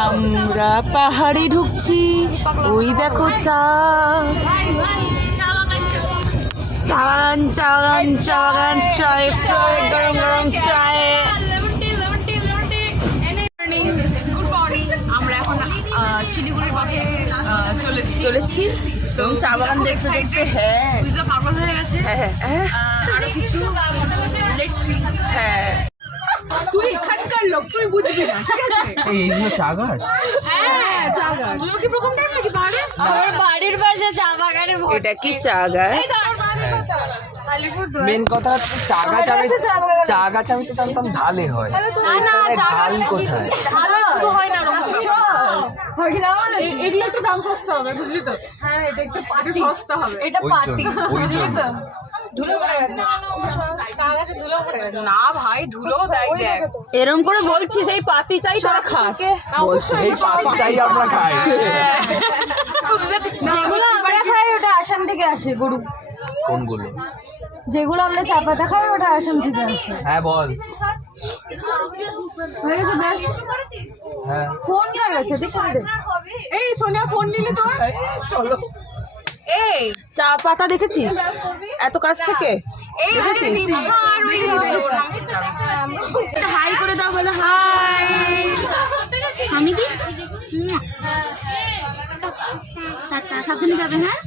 আমরা পাহাড়ে ঢুকছি, ওই দেখো চা চালান চালান চালান চায় গরম গরম চায়। Good morning. আমরা এখন শিলিগুড়ির পথে চলেছি তো চা বাগান দেখতে দেখতে হ্যাঁ পাগল হয়ে গেছে। আরো কিছু হ্যাঁ তুই এখানকার লোক, তুই বুঝবি না, ঠিক আছে? এইগুলো চা গাছ? হ্যাঁ, চা গাছ। তুইও কি প্রথম টাইম নাকি পাহাড়ে? আমার বাড়ির পাশে চা বাগানে এটা কি চা গাছ? মেন কথা হচ্ছে চা গাছ আমি তো জানতাম ঢালে হয়। না চা ঢাল কোথায়? ভালো শুধু হয় না এগুলো একটু দাম সস্তা হবে, বুঝলি তো? হ্যাঁ এটা একটু একটু সস্তা হবে। এটা পার্টি ওই জন্য ধুলো পড়ে গেছে। চা গাছে ধুলো পড়ে গেছে। না ভাই, ধুলো দেখ। এরম করে বলছিস এই পাতি চাই তোরা খাস? এই পাতি চাই আমরা খাই। যেগুলো আমরা খাই ওটা আসাম থেকে আসে গরু। কোনগুলো? যেগুলো আমরা চা পাতা খাই ওটা আসাম থেকে আসে। হ্যাঁ বল। হয়ে গেছে বেশ। হ্যাঁ ফোন কার আছে দিস আমাদের। এই সোনিয়া ফোন নিলি তো? চলো। এই চা পাতা দেখেছিস এত কাছ থেকে? এই নিশা আর ওই হাই করে দাও, বলো হাই। আমি কি সাবধানে যাবে? হ্যাঁ